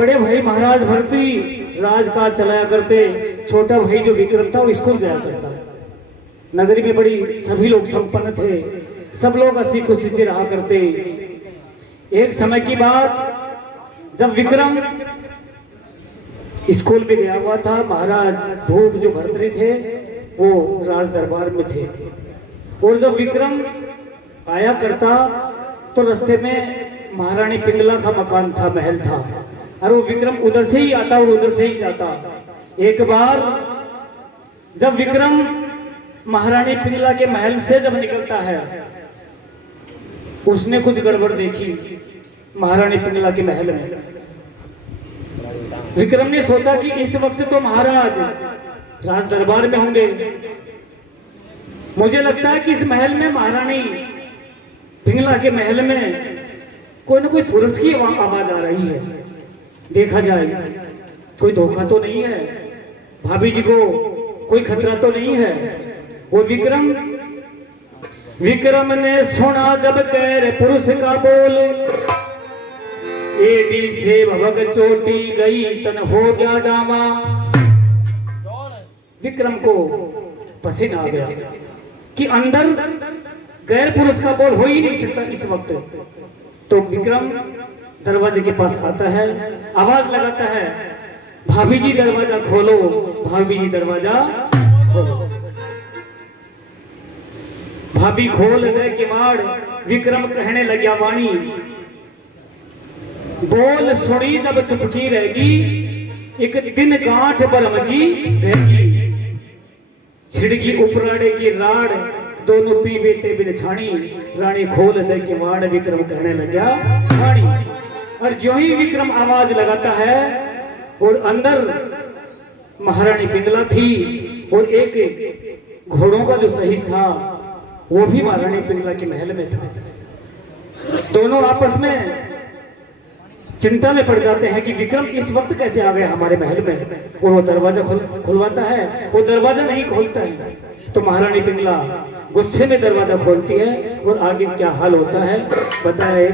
बड़े भाई महाराज भरतरी राजकाज चलाया करते, छोटा भाई जो विक्रम था वो स्कूल जाया करता। नगरी में बड़ी सभी लोग संपन्न थे, सब लोग हंसी खुशी से रहा करते। एक समय की बात, जब विक्रम स्कूल में गया हुआ था, महाराज भूप जो भरतरी थे वो राज दरबार में थे। और जब विक्रम आया करता तो रास्ते में महारानी पिंगला का मकान था, महल था, और वो विक्रम उधर से ही आता और उधर से ही जाता। एक बार जब विक्रम महारानी पिंगला के महल से जब निकलता है, उसने कुछ गड़बड़ देखी महारानी पिंगला के महल में। विक्रम ने सोचा कि इस वक्त तो महाराज राज दरबार में होंगे, मुझे लगता है कि इस महल में, महारानी पिंगला के महल में कोई ना कोई पुरुष की आवाज आ रही है, देखा जाए कोई धोखा तो नहीं है, भाभी जी को कोई खतरा तो नहीं है। वो विक्रम ने सुना जब कह पुरुष का बोल, एडी से भभक चोटी गई तन हो गया डामा। विक्रम को पसीना आ गया कि अंदर गैर पुरुष का बोल हो ही नहीं सकता इस वक्त। तो विक्रम दरवाजे के पास आता है, आवाज लगाता है, भाभी जी दरवाजा खोलो, भाभी जी दरवाजा खोलो। भाभी खोल दे किवाड़, विक्रम कहने लगा वाणी, बोल सुनी जब चुपकी रहेगी, एक दिन गांठ बरमगी रहेगी। छिड़गी उपराड़े की राड़, दोनों पी बेटे बिन छाणी, रानी खोल दे किवाड़, विक्रम कहने लगा वाणी। और जो ही विक्रम आवाज लगाता है और अंदर महारानी पिंगला थी और एक घोड़ों का जो सहीस था वो भी महारानी पिंगला के महल में था। दोनों आपस में चिंता में पड़ जाते हैं कि विक्रम इस वक्त कैसे आ गया हमारे महल में। और वो दरवाजा खुलवाता है, वो दरवाजा नहीं खोलता है। तो महारानी पिंगला गुस्से में दरवाजा खोलती है और आगे क्या हाल होता है बताए।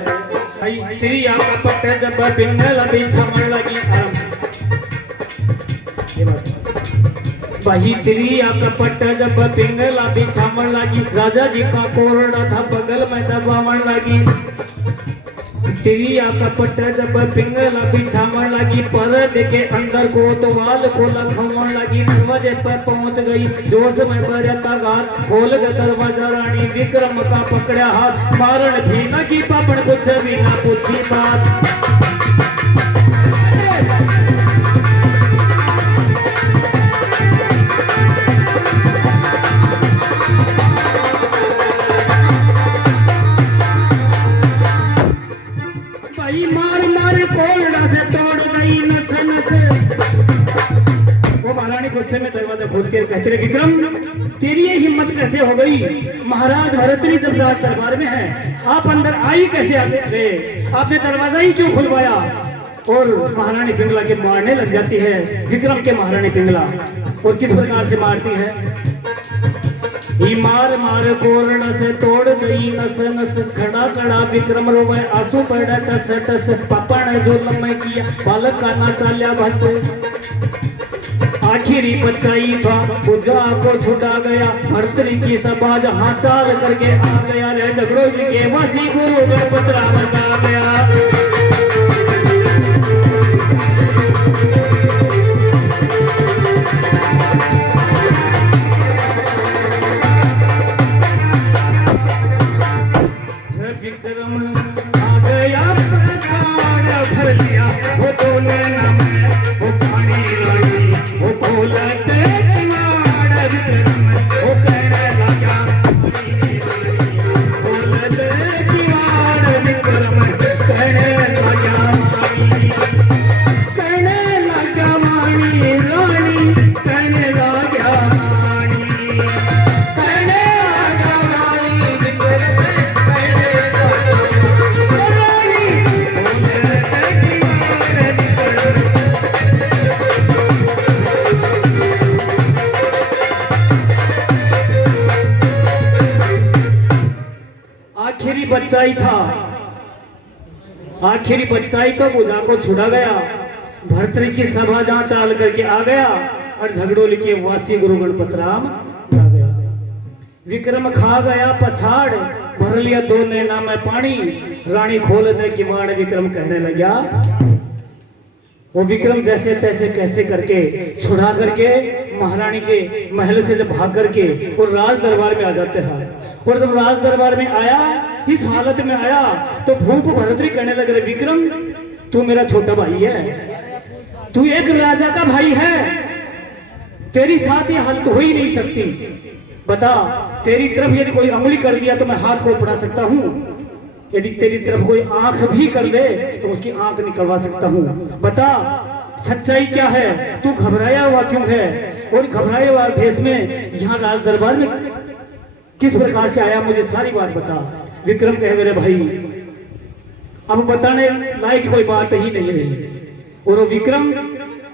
तेरी आपका पट्टे जब पिंगला बिछाने लगी, वही तेरी आपका पट्टा जब पिंगला बिछावन लगी, राजा जी का कोरड़ा था बगल में दबावन लगी। तेरी आपका पट्टा जब पिंगला बिछावन लगी, पर देखे अंदर को तो वाल को लखवन लगी। दरवाजे पर पहुंच गई, जोश में बरता गार, खोल के दरवाजा रानी विक्रम का पकड़ा हाथ। मारण भी न की पापड़, कुछ भी ना पूछी बात। गुस्से में दरवाजा खोल के कहते रहे, विक्रम तेरी ये हिम्मत कैसे हो गई? महाराज भरतरी जब राज दरबार में है, आप अंदर आई कैसे आ गए? आपने दरवाजा ही क्यों खुलवाया? और महारानी पिंगला के मारने लग जाती है विक्रम के महारानी पिंगला। और किस प्रकार से मारती है? ही मार मार कोरड़ा से तोड़ गई नस नस, खड़ा खड़ा विक्रम रोवे आंसू पड़ा टस टस। पापा ने जो लम्बे किया बालक का ना चाल्या भस, आखिरी बचाई था पूजा को छुड़ा गया। भरतरी की सभा जहाँ चाल करके आ गया, रे झगड़ों के वासी गुरु में पत्रा बता गया। विक्रम आ गया भर लिया वो दोनों नाम वो पानी लगी, वो खोलते किवाड़ विक्रम वो कहने लगा, खोलते किवाड़ विक्रम कहने लगा वाणी, कहने लगा वाणी रानी, कहने लगा वाणी, कहने लगा वाणी विक्रम कहने लगा रानी, खोलते किवाड़ विक्रम। आखिरी बच्चा ही था, आखिरी बच्चा ही तो बुझा को छुड़ा गया। भर्तृ की सभा जहां चाल करके आ गया और झगड़ो लिखे वासी गुरु गणपत राम आ गया। विक्रम खा गया पछाड़, भर लिया दो नैना में पानी, रानी खोल दे किवाड़, विक्रम कहने लगा। वो विक्रम जैसे तैसे कैसे करके छुड़ा करके महारानी के महल से जब भाग करके वो राज दरबार में आ जाते हैं। और जब राज दरबार में आया, इस हालत में आया, तो भूप भरतरी कहने लग रहे, विक्रम तू मेरा छोटा भाई है, तू एक राजा का भाई है, तेरी साथ ये हालत हो ही नहीं सकती। बता, तेरी तरफ यदि कोई उंगली कर दिया तो मैं हाथ को पड़ा सकता हूं, यदि तेरी तरफ कोई आंख भी कर दे तो उसकी आंख निकलवा सकता हूं। बता सच्चाई क्या है, तू घबराया हुआ क्यों है, और घबराए हुआ भेष में यहाँ राज दरबार में किस प्रकार से आया, मुझे सारी बात बता। विक्रम कहे, मेरे भाई अब बताने लायक कोई बात ही नहीं रही। और वो विक्रम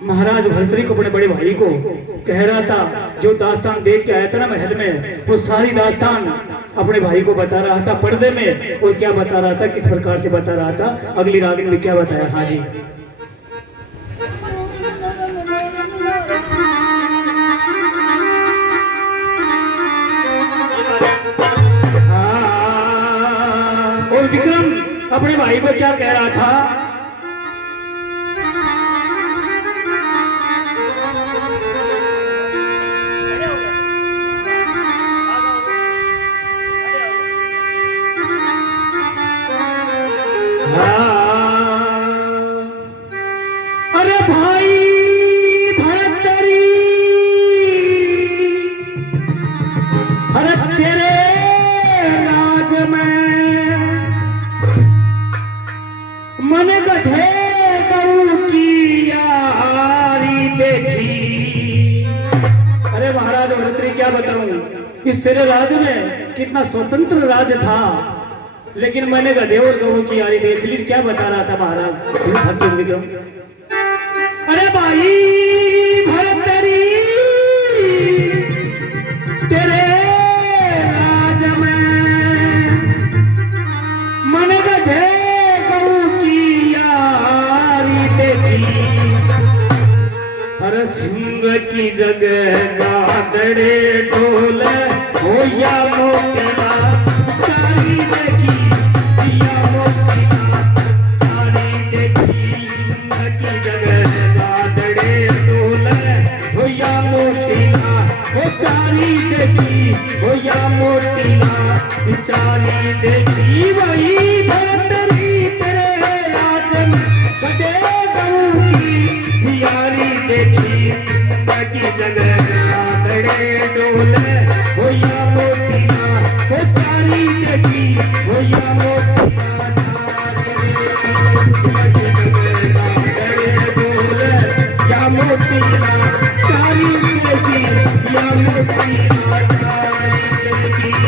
महाराज भर्तरी को, अपने बड़े भाई को कह रहा था, जो दास्तान देख के आया था ना महल में, वो सारी दास्तान अपने भाई को बता रहा था पर्दे में। और क्या बता रहा था, किस प्रकार से बता रहा था, अगली रागनी में क्या बताया। हाँ जी, और विक्रम अपने भाई को क्या कह रहा था, अरे भाई भरतरी, अरे तेरे राज में मन गधे गऊ की यारी देखी। अरे महाराज भरतरी क्या बताऊं, इस तेरे राज में कितना स्वतंत्र राज था, लेकिन मैंने गधे और गऊ की यारी देख ली। क्या बता रहा था महाराज विक्रम, अरे भाई भरतरी तेरे राज में मन गधे गऊ की यारी देखी, हर सिंह की जगह गादड़े ढोले हो या मोटेला चारी देखी, या मोटेला चारी देखी, सिंह की जगह गादड़े ढोले हो या मोटेला, हो चारी देखी, हो या मोटेला चारी देखी। वही भरतरी तेरे राज में गधे गऊ की यारी देखी, सिंह की जगह गादड़े ढोले हो या मोटेला, हो चारी देखी, हो या मोटेला चारी देखी, गादड़े ढोले या मोटेला चारी देखी, या मोटेला चारी देखी।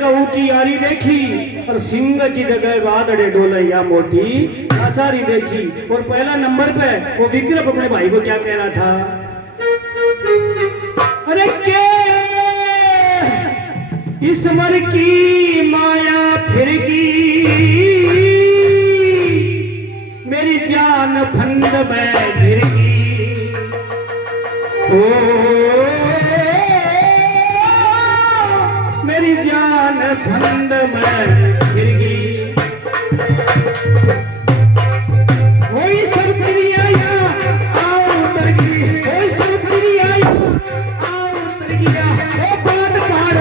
गऊ की यारी देखी और सिंह की जगह गादड़े डोले या मोटी आचारी देखी। और पहला नंबर पे वो विक्रम अपने भाई को क्या कह रहा था, अरे के ईश्वर की माया फिर गई, मेरी जान फंद में गिर गई। ओ मेरी जान फंद में गिर गई। वही सब प्रिया आओ उतर गई, वही सब प्रिया आओ उतर गया। वो बात पार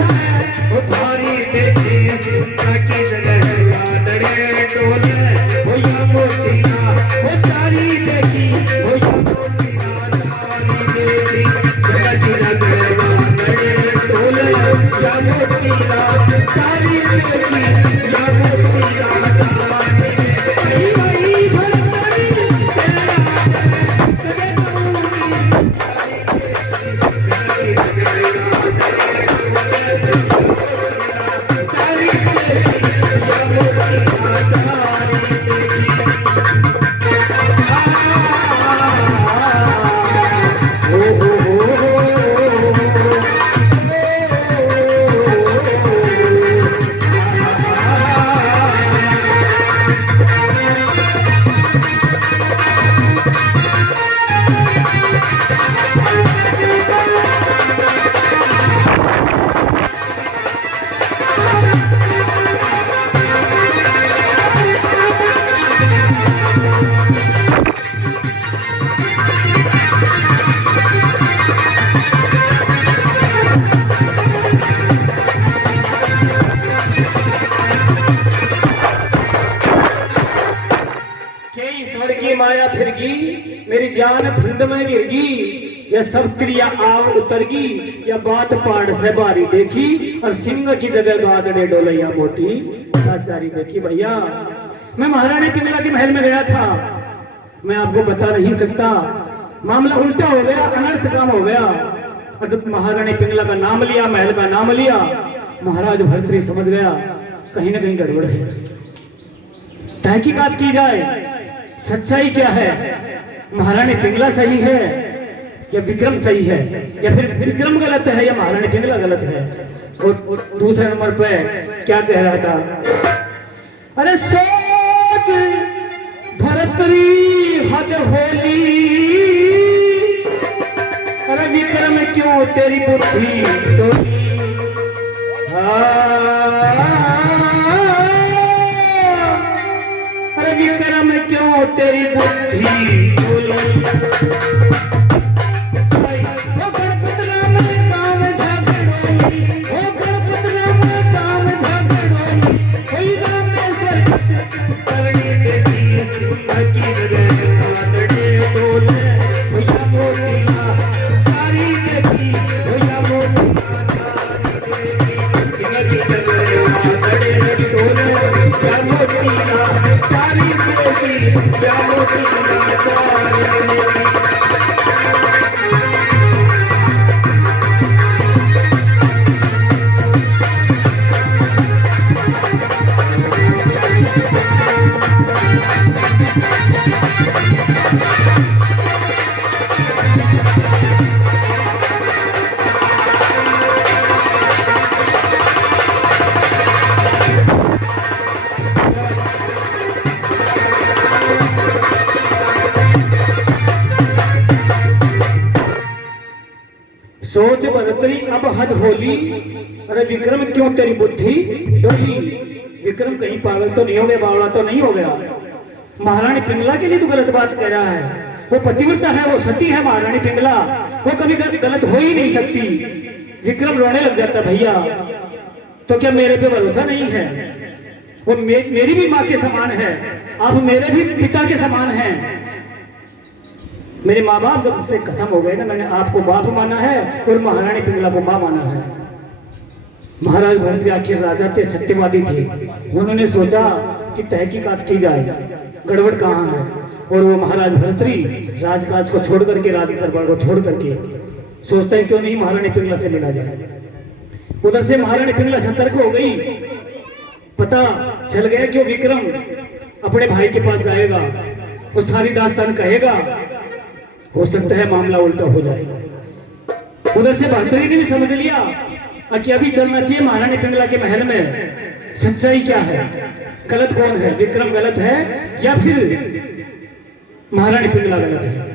फिरगी, मेरी जान फंद में गिरगी, या सब क्रिया आव उतरगी, या बात पाड़ से बारी देखी, और सिंह की जगह गादड़े डोलैया मोटी लाचारी देखी। भैया मैं महारानी पिंगला के महल में गया था, मैं आपको बता नहीं सकता, मामला उल्टा हो गया, अनर्थ काम हो गया। और जब महारानी पिंगला का नाम लिया, महल का नाम लिया, महाराज भर्तृहरि समझ गया कहीं ना कहीं गड़बड़ है। तहकीकात की जाए, सच्चाई क्या है, महारानी पिंगला सही है या विक्रम सही है, या फिर विक्रम गलत है या महारानी पिंगला गलत है। और दूसरे नंबर पे क्या कह रहा था, अरे सोच भर्तृहरि हद होली, अरे विक्रम क्यों तेरी बुद्धि डोली, अरे विक्रम क्यों तेरी बुद्धि डोली। सोच भर्तृहरि अब हद होली, अरे विक्रम क्यों तेरी बुद्धि डोली। विक्रम कहीं पागल तो नहीं हो गया, बावड़ा तो नहीं हो गया। महारानी पिंगला के लिए तो गलत बात कह रहा है, वो पतिव्रता है, वो सती है महारानी पिंगला, वो कभी गलत हो ही नहीं सकती। विक्रम रोने लग जाता, भैया तो क्या मेरे पे भरोसा नहीं है, वो मेरी भी माँ के समान है, आप मेरे भी पिता के समान हैं। मेरे माँ बाप जब से खत्म हो गए ना, मैंने आपको बाप माना है और महारानी पिंगला को माँ माना है। महाराज भरत आखिर राजा थे, सत्यवादी थे, उन्होंने सोचा कि तहकीकात की जाए, गड़बड़ कहाँ है। और वो महाराज भर्तृहरि राजकाज को छोड़ करके, राज दरबार को छोड़ करके सोचता है क्यों नहीं महारानी पिंगला से मिला जाए। उधर से महारानी पिंगला सतर्क हो गई, पता चल गया कि विक्रम अपने भाई के पास जाएगा, वो सारी दास्तान कहेगा, हो सकता है मामला उल्टा हो जाएगा। उधर से भर्तृहरि ने भी समझ लिया कि अभी चलना चाहिए महारानी पिंगला के महल में, सच्चाई क्या है, गलत कौन है, विक्रम गलत है या फिर महारानी पिंगला गलत है।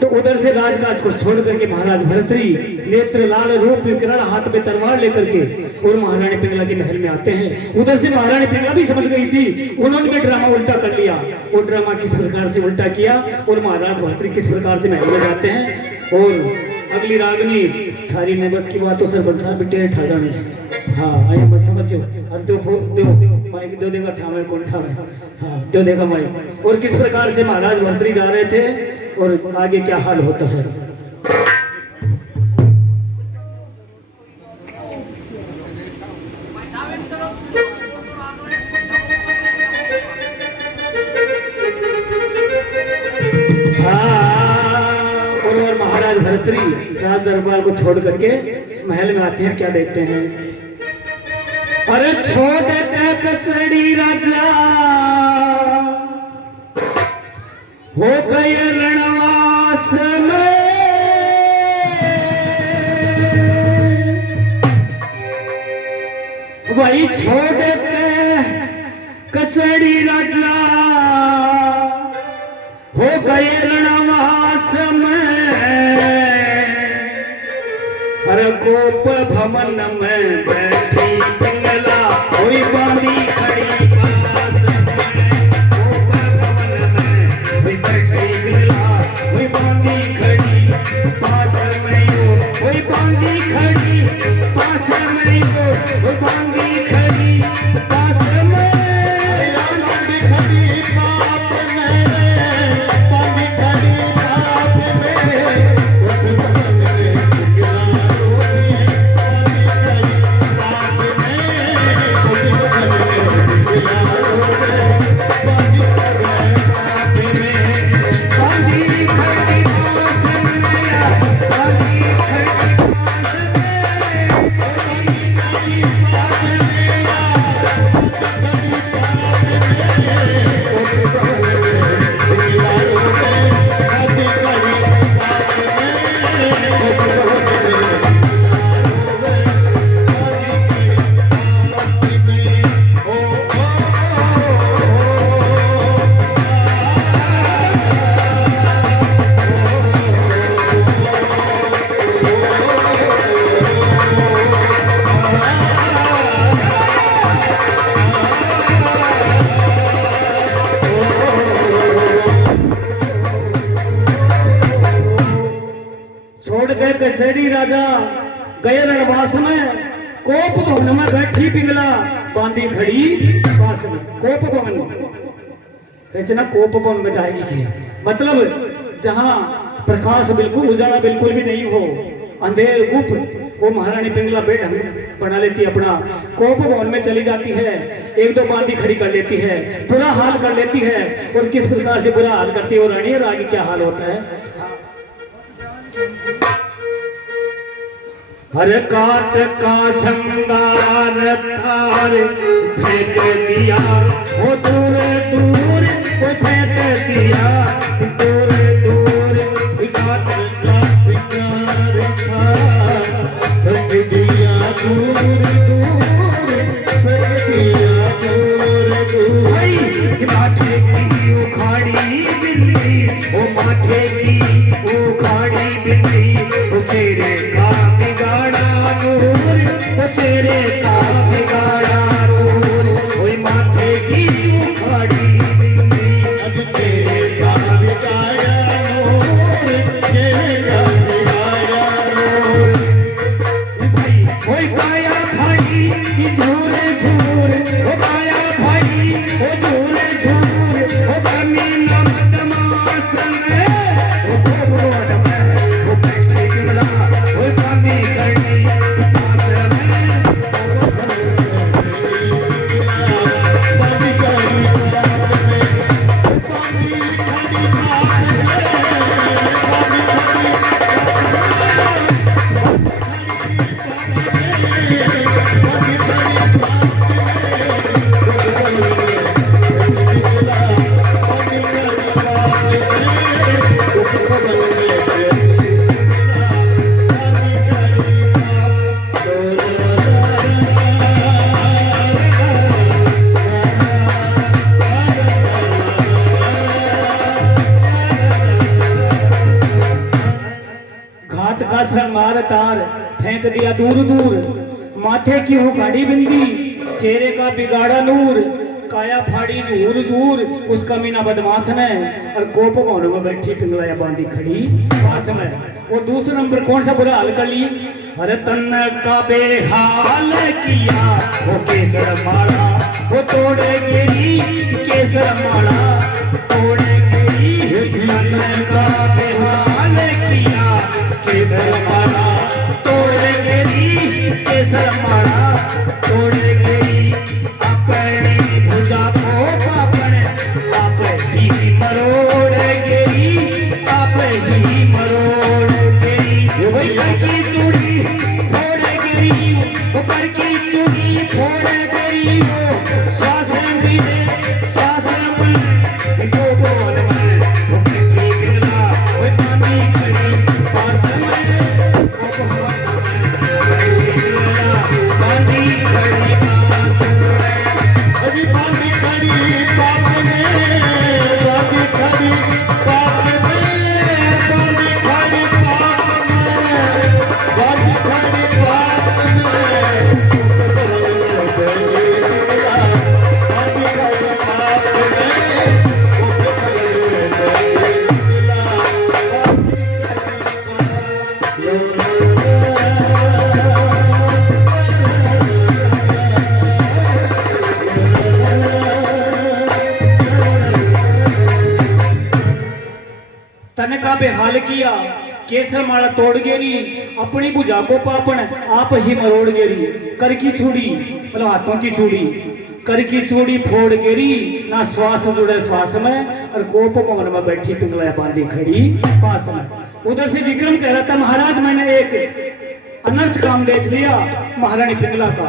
तो उधर से राजकाज को छोड़ करके महाराज भर्तृहरि नेत्र लाल रूप विकराल हाथ में तलवार लेकर के और महारानी पिंगला के महल में आते हैं। उधर से महारानी पिंगला भी समझ गई थी, उन्होंने भी ड्रामा उल्टा कर लिया। वो ड्रामा किस प्रकार से उल्टा किया और महाराज भर्तृहरि किस प्रकार से महल में जाते हैं। और अगली रागनी थारी ने बस की बात तो सर बंसा बिटे ठा जाने से, हाँ आइए बस समझो, और दो माइक दो देगा ठावे कौन ठावे, हाँ दो देगा माइक। और किस प्रकार से महाराज भर्तृहरि जा रहे थे और आगे क्या हाल होता है। और महाराज भर्तृहरि राज दरबार को छोड़ करके महल में आते हैं, क्या देखते हैं, अरे छोटे कचड़ी राजा हो गए रणवास में, वही छोटे कचड़ी राजा हो गए रणवास में, अरे गोप भवन में बैठी पिंगला हुई बांधी खड़ी पास में, गोप भवन में हुई बैठी पिंगला हुई बांधी खड़ी पास में, हुई बांधी खड़ी पास में, हुई बांधी खड़ी पास में, बांधी खड़ी पाप खरड़ी राजा गए रणवास में, कोप भवन में बैठी पिंगला बांधी खड़ी पास में। कोप भवन रचना कोप भवन में जाएगी थी, मतलब जहां प्रकाश बिल्कुल उजाला बिल्कुल भी नहीं हो, अंधेर गुप्त, वो महारानी पिंगला बेढंग बना लेती है अपना। कोप भवन में चली जाती है, एक दो बांधी खड़ी कर लेती है, बुरा हाल कर लेती है। और किस प्रकार से बुरा हाल करती है वो रानी, और आगे क्या हाल होता है। हर काट का संगार थार फेंक दिया, वो दूर दूर वो फेंक दिया, दूर दूर काट का संगार थार फेंक दिया, दूर दूर फेंक दिया, दूर दूर। माथे की उखाड़ी बिल्ली, वो माथे की उखाड़ी बिल्ली, वो चेहरे का बिगाड़ा नूर, वो चेहरे का बिगाड़ा नूर। वो माथे की उखाड़ी बिल्ली, अब चेहरे का बिगाड़ा नूर, चेहरे का बिगाड़ा नूर। भाई काया भाई झूर झूर, वो काया भाई वो झूर झूर, वो कमी नमक मासन वो घोड़ में वो बैठे पिंगला, वो कमी करनी पास में बांधी खड़ी बात में, बांधी खड़ी बात घात का श्रृंगार तार फेंक दिया दूर दूर, माथे की उखाड़ी बिंदी, चेहरे का बिगाड़ा नूर, काया फाड़ी झूर झूर, उसका मीना बदमाश ने। और कोप भवन में बैठी पिंगला बांधी खड़ी पास में। वो दूसरा नंबर कौन सा बुरा हाल कर ली। हर तन का बेहाल किया वो केसर माला, वो तोड़े गिरी केसर माला, तोड़े गिरी तन का बेहाल किया केसर माला, तोड़े गिरी केसर माला, तोड़े गिरी अपनी भुजा को पापन, आप ही मरोड़ गिरी, आप ही मरोड़ गिरी। वही घर की चूड़ी फोड़ गिरी, वो घर की चूड़ी फोड़ गिरी, वो शासन भी दे शासन मन को बोल मन, वो बैठी पिंगला वो बांधी खड़ी पास में, बांधी खड़ी पास में, अभी बांधी खड़ी पास में, बांधी खड़ी पास में, बांधी खड़ी पास में, बांधी खड़ी पास में, बांधी खड़ी पास तन का बेहाल किया केसर माला तोड़ गेरी, अपनी भुजा को पापन आप ही मरोड़ गेरी। कर की चूड़ी मतलब हाथों की चूड़ी, कर की चूड़ी फोड़ गेरी, ना श्वास जुड़े श्वास में। और कोप भवन में बैठी पिंगला बांधी खड़ी पास में। उधर से विक्रम कह रहा था महाराज मैंने एक अनर्थ काम देख लिया महारानी पिंगला का।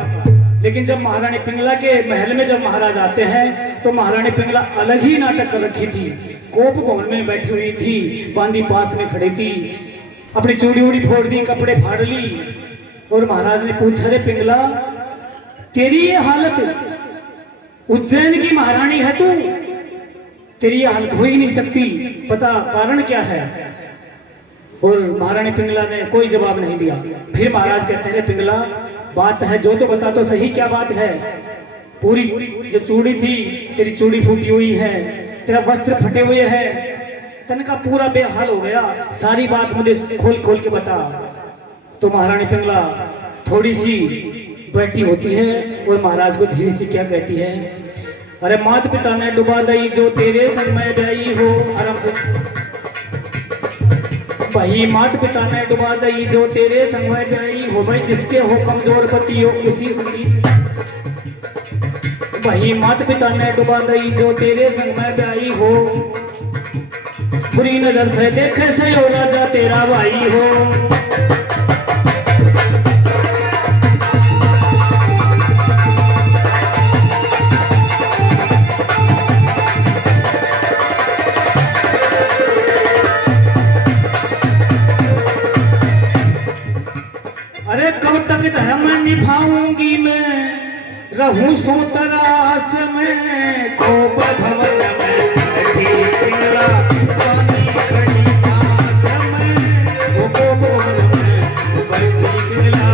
लेकिन जब महारानी पिंगला के महल में जब महाराज आते हैं तो महारानी पिंगला अलग ही नाटक कर रखी थी। कोप भवन में बैठी हुई थी, बांधी पास में खड़ी थी, अपनी चूड़ी उड़ी फोड़ दी, कपड़े फाड़ ली। और महाराज ने पूछा रे पिंगला तेरी ये हालत, उज्जैन की महारानी है तू, तेरी ये हालत हो ही नहीं सकती, पता कारण क्या है। और महारानी पिंगला ने कोई जवाब नहीं दिया। फिर महाराज कहते हैं पिंगला बात है जो तो बता तो सही, क्या बात है। पूरी जो चूड़ी थी तेरी चूड़ी फूटी हुई है, तेरा वस्त्र फटे हुए हैं, तन का पूरा बेहाल हो गया, सारी बात मुझे खोल खोल के बता। तो महारानी पिंगला थोड़ी सी बैठी होती है और महाराज को धीरे से क्या कहती है, अरे मात पिता ने डुबा दई जो तेरे संग में ब्याई हो। आराम से भाई, मात पिता ने डुबा दई जो तेरे संग में ब्याई हो। भाई जिसके हो कमजोर पति हो उसी की भाई, मात पिता ने डुबा दई जो तेरे संग में ब्याई हो। बुरी नजर से देखे से हो राजा तेरा भाई हो। अरे कब तक धर्म निभाऊंगी मैं, रहूं सो तरास में। खोप भवन में पिंगला पानी खड़ी पास में। खोप भवन में पिंगला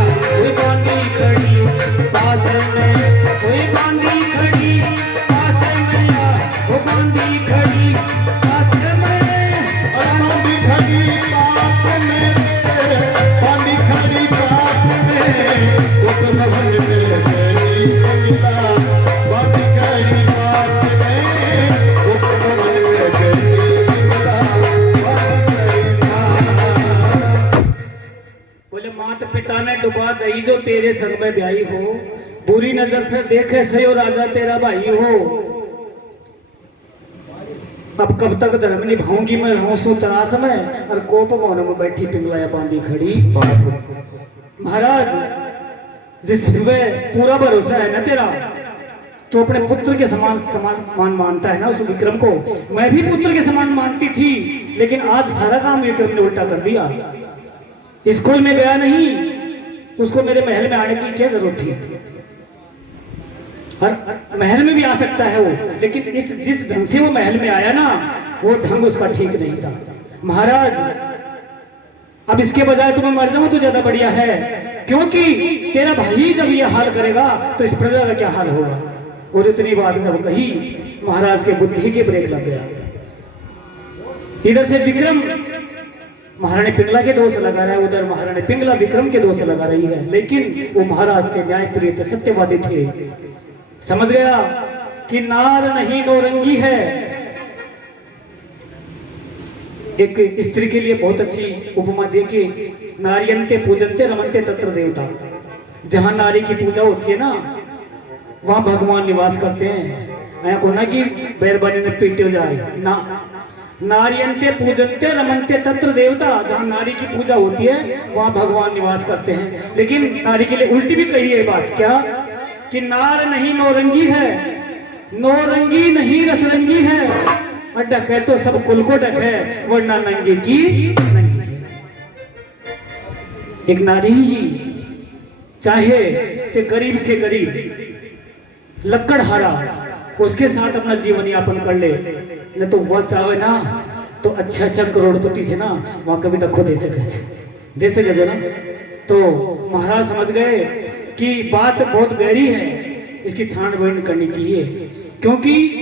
पानी खड़ी पास में। कोई बांधी खड़ी पास में, वो बांधी खड़ी पास में। और बांधी खड़ी पास में, बांधी खड़ी पास में। खोप भवन में पिंगला बांधी खड़ी पास में। खोप भवन में पिंगला बांधी खड़ी पास। बोले माता पिता ने डुबा दई जो तेरे संग में ब्याई हो। बुरी नजर से देखे सयो राजा तेरा भाई हो। अब कब तक धर्म निभाऊंगी मैं, रहूं सो तरास में। और कोप भवन में बैठी पिंगलाया बांधी खड़ी। महाराज जिस पे पूरा भरोसा है ना तेरा, तो अपने पुत्र के समान मानता है ना उस विक्रम को। मैं भी पुत्र के समान मानती थी, लेकिन आज सारा काम विक्रम ने उल्टा कर दिया। स्कूल में गया नहीं, उसको मेरे महल में आने की क्या जरूरत थी। हर महल में भी आ सकता है वो, लेकिन जिस ढंग से वो महल में आया ना, वो ढंग उसका ठीक नहीं था। महाराज अब इसके बजाय तुम्हें मर जाऊं तो ज्यादा बढ़िया है, क्योंकि तेरा भाई जब ये हाल करेगा तो इस प्रजा का क्या हाल होगा। और इतनी बात जब कही, महाराज के बुद्धि के ब्रेक लग गया। इधर से विक्रम महारानी पिंगला के दोष लगा रहा है, उधर महारानी पिंगला विक्रम के दोष लगा रही है। लेकिन वो महाराज के न्यायप्रिय थे, सत्यवादी थे। समझ गया कि नार नहीं नौरंगी है। एक स्त्री के लिए बहुत अच्छी उपमा दे कि नारियंते पूजनते रमनते तत्र देवता। जहां नारी की पूजा होती है ना, वहां भगवान निवास करते हैं। ऐसा को ना कि बैरबानी ने पीटे जाए ना। नारियंते पूजनते रमनते तत्र देवता, जहां नारी की पूजा होती है वहां भगवान निवास करते हैं। लेकिन नारी के लिए उल्टी भी कही है बात, क्या कि नार नहीं नौरंगी है, नौरंगी नहीं रसरंगी है। डक है तो सब कुल को डक है, वरना नंगे की नंगी है। एक नारी ही चाहे तो गरीब से गरीब लक्कड़हारा उसके साथ अपना जीवन यापन कर ले, न तो वह चाहे ना तो अच्छा अच्छा करोड़पति से ना वहां कभी दखो दे सके जो ना। तो महाराज समझ गए कि बात बहुत गहरी है, इसकी छानबीन करनी चाहिए, क्योंकि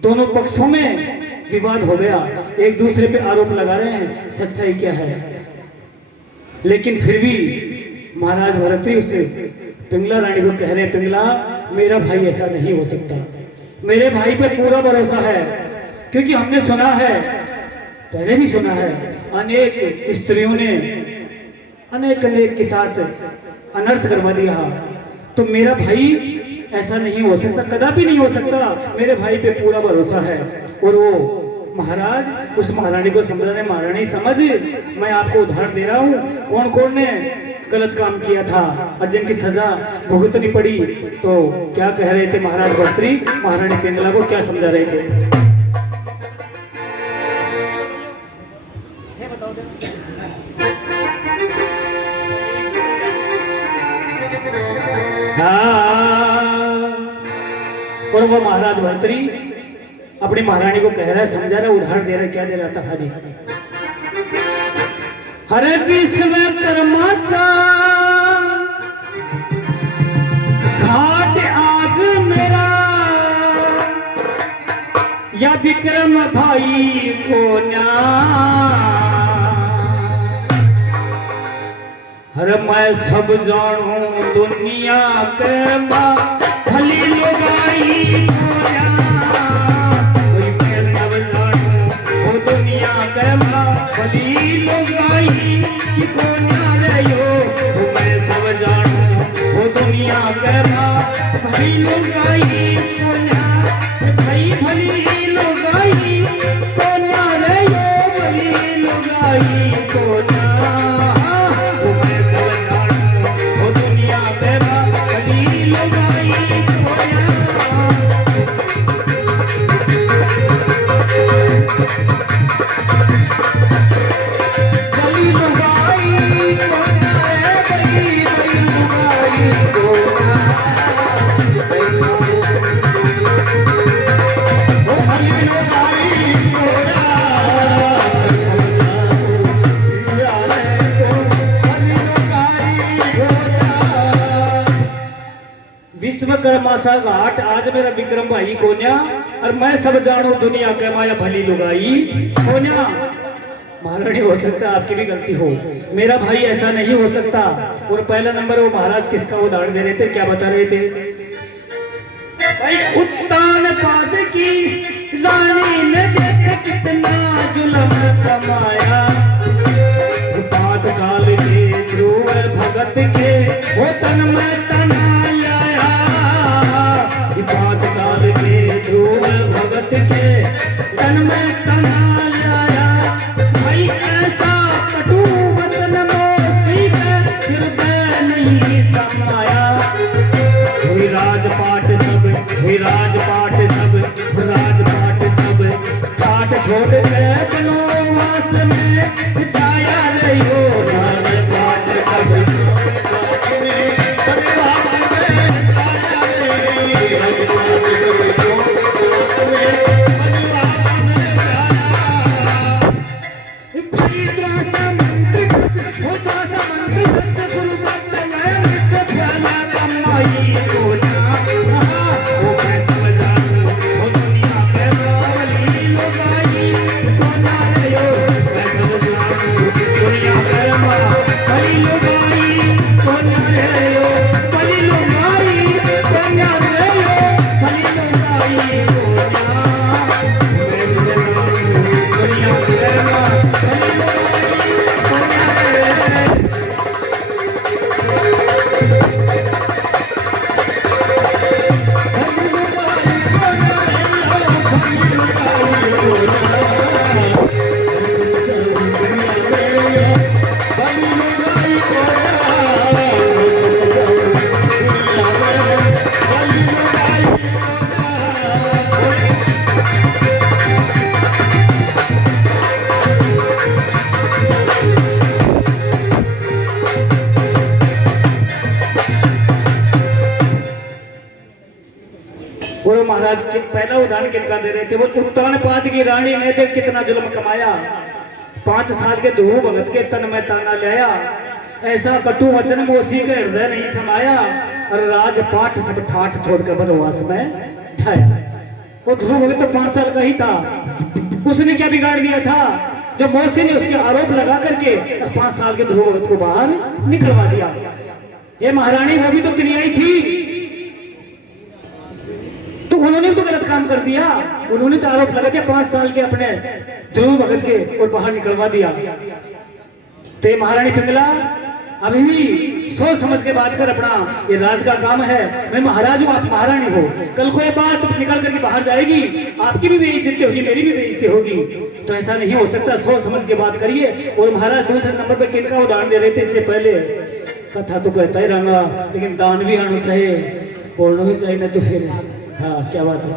दोनों पक्षों में विवाद हो गया। एक दूसरे पे आरोप लगा रहे हैं, सच्चाई क्या है। लेकिन फिर भी महाराज भरतरी उससे पिंगला रानी को कह रहे हैं, पिंगला मेरा भाई ऐसा नहीं हो सकता, मेरे भाई पे पूरा भरोसा है। क्योंकि हमने सुना है, पहले भी सुना है, अनेक स्त्रियों ने अनेक के साथ अनर्थ करवा दिया। तो मेरा भाई ऐसा नहीं हो सकता, कदापि नहीं हो सकता, मेरे भाई पे पूरा भरोसा है। और वो महाराज उस महारानी को समझ रहे, महारानी समझ, मैं आपको उदाहरण दे रहा हूँ कौन कौन ने गलत काम किया था और जिनकी सजा भुगतनी पड़ी। तो क्या कह रहे थे महाराज भर्तृ महारानी पिंगला को क्या समझा रहे थे। और वो महाराज भर्तृ अपनी महारानी को कह रहा है, समझा रहा है, उदाहरण दे रहा है। क्या दे रहा था हाजी, हरे विश्वकर्मा सा घाट आज मेरा, या विक्रम भाई को न्याय। अरे मैं सब जानू दुनिया के माँ भली लुगाई कोया। ओए मैं सब जानू ओ दुनिया के माँ भली लुगाई कोया रे यो। ओ मैं सब जानू ओ दुनिया के माँ भली लुगाई कोया। भाई भली लुगाई कोया रे यो भली लुगाई कोया। विश्वकर्मा सा घाट आज मेरा विक्रम भाई कोन्या। और मैं सब जानू दुनिया के माया भली लुगाई कोन्या। महारानी हो सकता आपकी भी गलती हो, मेरा भाई ऐसा नहीं हो सकता। और पहला नंबर वो महाराज किसका उदाहरण दे रहे थे, क्या बता रहे थे भाई? उत्तान पाद की रानी ने देख कितना जुल्म कमाया। 5 साल के ध्रुव भगत के वो तन में तना लाया। 5 साल के ध्रुव भगत के तन में तना लाया। भाई ऐसा कटु वचन मोसी का हृदय नहीं समाया। हुई राजपाट सब, हुई राजपाट सब, राजपाट सब ठाट छोड़ के बनवास में जाया रे हो। राजपाट सब महाराज के पहला उदाहरण किनका दे रहे थे? वो उत्तान पाद की रानी ने देख कितना जुल्म कमाया। 5 साल के ध्रुव भगत के तन में ताना लाया। ऐसा कटु वचन मोसी के हृदय नहीं समाया। और राजपाट सब ठाठ छोड़कर बनवास में ठाया। वो ध्रुव भगत तो 5 साल का ही था, उसने क्या बिगाड़ दिया था? जब मौसी ने उसके आरोप लगा करके 5 साल के ध्रुव भगत को बाहर निकलवा दिया। ये महारानी वो भी तो क्रियाई थी, तो उन्होंने तो गलत काम कर दिया। उन्होंने तो आरोप लगा दिया 5 साल के अपने ध्रुव भगत के और बाहर निकलवा दिया। तो महारानी पिंगला अभी भी सोच समझ के बात कर, अपना ये राज का काम है। मैं महाराज हूँ, आप महारानी हो। कल को ये बात निकल करके बाहर जाएगी, आपकी भी बेइज्जती होगी, मेरी भी बेइज्जती होगी। तो ऐसा नहीं हो सकता, सोच समझ के बात करिए। और महाराज दूसरे नंबर पर किनका उदाहरण दे रहे थे? इससे पहले कथा तो कहता ही रहना, लेकिन दान भी आना चाहिए, बोलना भी चाहिए, ना तो फिर हाँ क्या बात है।